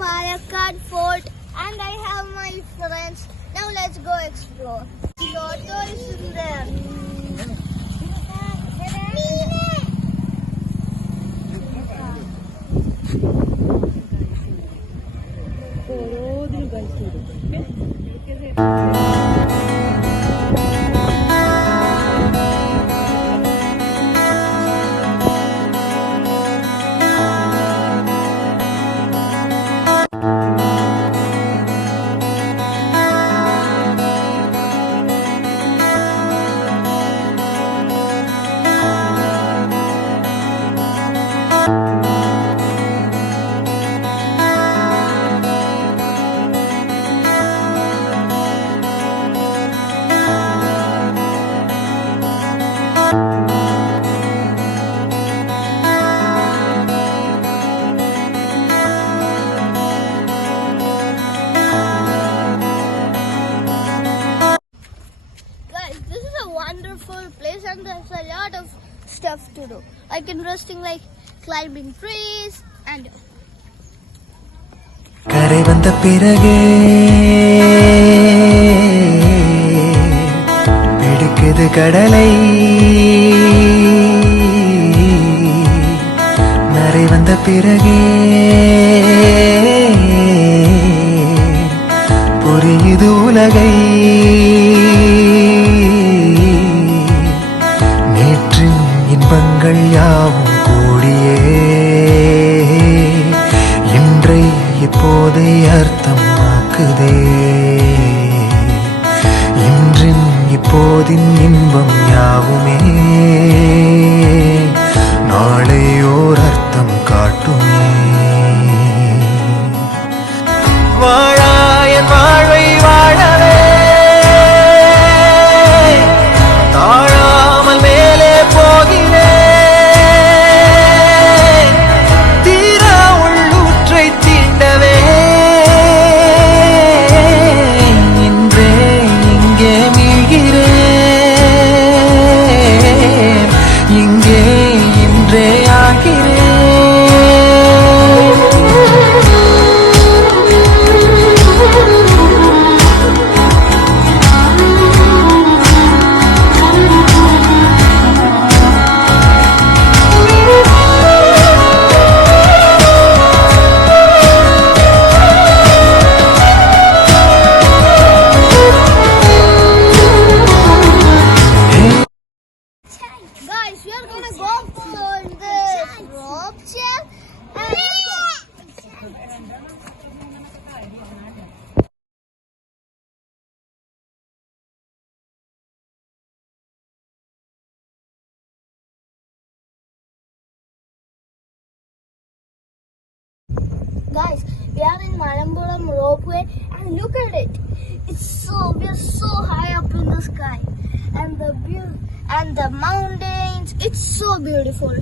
Palakkad Fort and I have my friends. Now let's go explore. Lotto is in there. Place and there's a lot of stuff to do, like interesting, like climbing trees and கரை வந்த பிறகே பிடிக்குது கடலை நரை வந்த பிறகே புரியுது உலகை இன்பங்கள் யாவும் கூடியே இன்றை இப்போதை அர்த்தமாக்குதே இன்றின் இப்போதின் இன்பம் யாவுமே நாளை ஓர் அர்த்தம் காட்டுமே வாழாயன் வாழ்வை வாழவே guys, we are in Malampuram ropeway and look at it. We are so high up in the sky and the view and the mountains, it's so beautiful.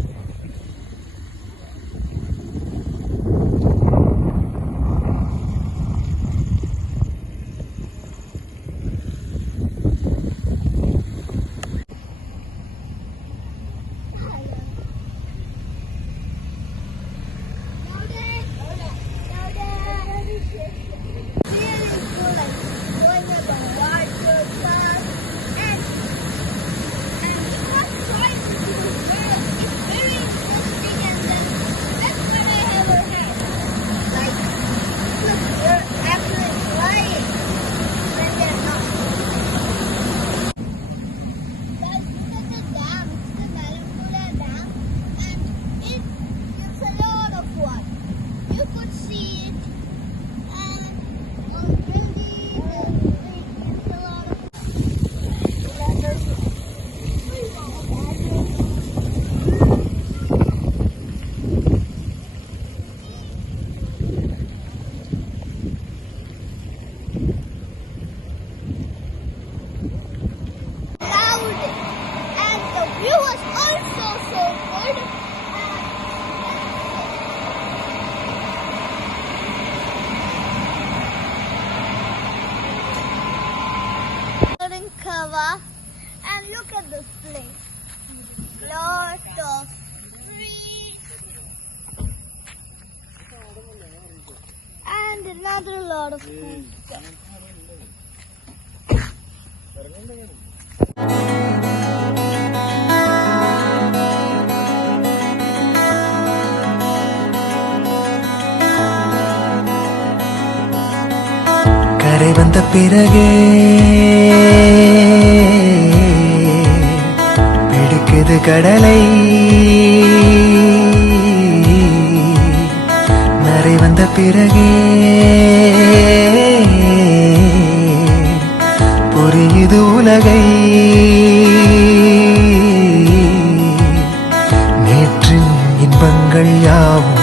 And look at this place. Lot of trees. and another lot of cool stuff. கரை வந்த பிறகே பிடிக்குது கடலை, நரை வந்த பிறகே புரியுது உலகை. நேற்றின் இன்பங்கள் யாவும்